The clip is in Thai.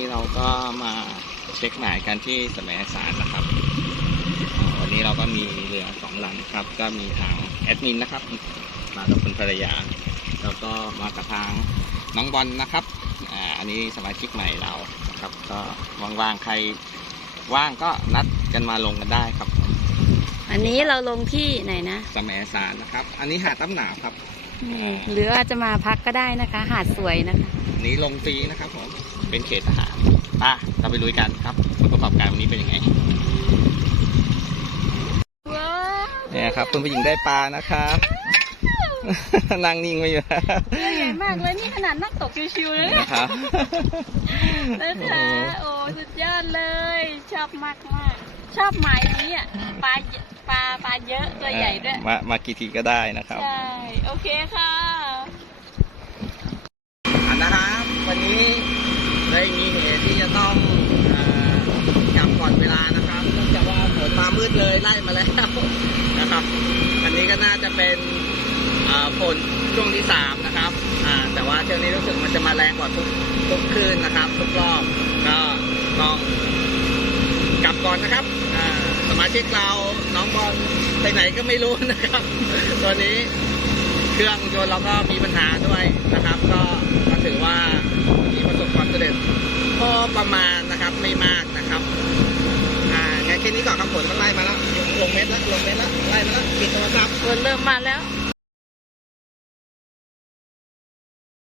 นี่เราก็มาเช็คหมายกันที่สมัยสารนะครับอ่าวันนี้เราก็มีเรือสองลำครับ ก็มีทางแอดมินนะครับ มากับคุณภรรยา แล้วก็มากับทางน้องบอลนะครับอ่าอันนี้สมาชิกใหม่เรานะครับ ก็ว่างๆใครว่างก็นัดกันมาลงกันได้ครับ อันนี้เราลงที่ไหนนะสมัยสารนะครับ อันนี้หาดตั้มหนาวครับนี่หรืออาจจะมาพักก็ได้นะคะ หาดสวยนะคะอันนี้ลงฟรีนะครับผม เป็นเขตทหารอะเราไปลุยกันครับผลประกอบการวันนี้เป็นยังไงว้าวเนี่ยครับคุณผู้หญิงได้ปลานะคะนั่งนิ่งไม่อยู่ตัวใหญ่มากเลยนี่ขนาดนั่งตกชิวๆเลยนะนะครับนะคะโอ้สุดยอดเลย ชอบมากมากๆชอบหมายนี้อะปลาปลาปลาเยอะตัวใหญ่ด้วย มามากี่ทีก็ได้นะครับ ใช่ โอเคค่ะ อันนะครับวันนี้ได้มีเหตุที่จะต้องเอ่อกลับก่อนเวลานะครับเนื่องจากว่าฝน มืดเลยไล่มาแล้วนะครับ อันนี้ก็น่าจะเป็นฝนช่วงที่สามนะครับแต่ว่าเที่ยวนี้รู้สึกมันจะมาแรงกว่าทุกทุกคืนนะครับ ทุกรอบก็ต้องกลับก่อนนะครับสมาชิกเราน้องบอลไปไหนก็ไม่รู้นะครับตอนนี้เครื่องยนต์เราก็มีปัญหาด้วยนะครับ ก็ถือว่าวันนี้ประสบความสำเร็จพอประมาณนะครับไม่มากนะครับ นแค่นี้ก่อนครับฝนมันไล่มาแล้วลงเม็ดแล้วลงเม็ดแล้วไล่มาแล้วปิดโทรศัพท์ฝนเริ่มมาแล้ว